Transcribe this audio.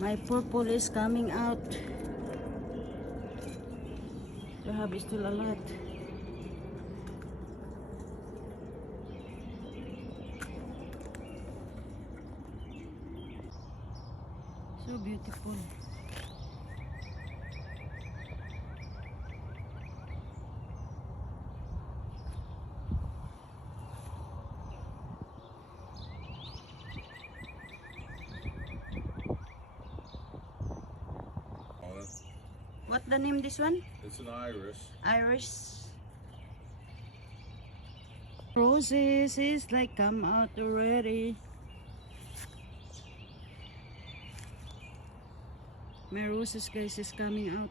My purple is coming out. I have still a lot. So beautiful. What the name this one? It's an iris. Iris. Roses is like come out already. My roses guys is coming out.